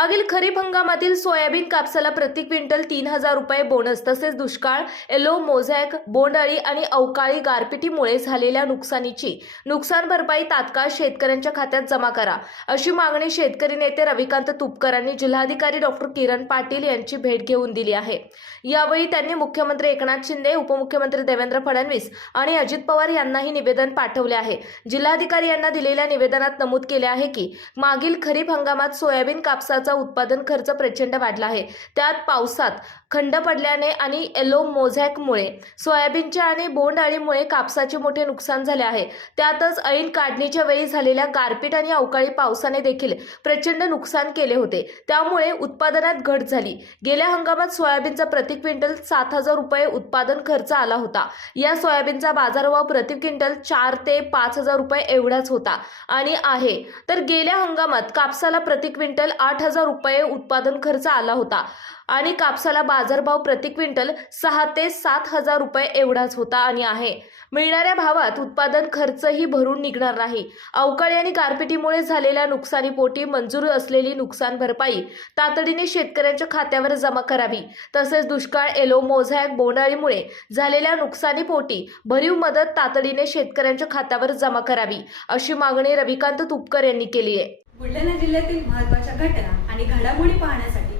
मागील खरीप हंगामातील सोयाबीन कापसाला प्रति क्विंटल तीन हजार रुपये बोनस तसेच दुष्काळ एलो मोझॅक बोंडअळी आणि अवकाळी गारपिटीमुळे झालेल्या नुकसानीची नुकसान भरपाई तात्काळ शेतकऱ्यांच्या खात्यात जमा करा. अशी मागणी शेतकरी नेते रविकांत तुपकरांनी जिल्हाधिकारी डॉक्टर किरण पाटील यांची भेट घेऊन दिली आहे. यावेळी त्यांनी मुख्यमंत्री एकनाथ शिंदे उपमुख्यमंत्री देवेंद्र फडणवीस आणि अजित पवार यांनाही निवेदन पाठवले आहे. जिल्हाधिकारी यांना दिलेल्या निवेदनात नमूद केले आहे की मागील खरीप हंगामात सोयाबीन कापसाचा उत्पादन खर्च प्रचंड वाढला आहे. त्यात पावसात खंड पडल्याने आणि येलो मोझॅकमुळे सोयाबीनच्या आणि बोंडअळीमुळे कापसाचे मोठे नुकसान झाले आहे. त्यातच ऐन काढणीच्या वेळी झालेल्या गारपीट आणि अवकाळी पावसाने देखील प्रचंड नुकसान केले होते. त्यामुळे उत्पादनात घट झाली. गेल्या हंगामात सोयाबीनचा प्रति क्विंटल सात हजार रुपये उत्पादन खर्च आला होता. या सोयाबीनचा बाजारभाव प्रति क्विंटल चार ते पाच हजार रुपये एवढाच होता. आणि आहे. तर गेल्या हंगामात कापसाला प्रति क्विंटल आठ हजार रुपये उत्पादन खर्च आला होता. आणि कापसाला बाजारभाव प्रति क्विंटल सहा ते सात हजार रुपये एवढाच होता आणि आहे. मिळणाऱ्या भावात उत्पादन खर्चही भरून निघणार नाही. अवकाळी आणि गारपिटीमुळे झालेल्या नुकसानीपोटी मंजूर असलेली नुकसान भरपाई तातडीने शेतकऱ्यांच्या खात्यावर जमा करावी. तसेच दुष्काळ एलो मोझॅक बोंडाळीमुळे झालेल्या नुकसानीपोटी भरीव मदत तातडीने शेतकऱ्यांच्या खात्यावर जमा करावी अशी मागणी रविकांत तुपकर यांनी केली आहे. बुलढाणा जिल्ह्यातील महत्त्वाच्या घटना आणि घडामोडी पाहण्यासाठी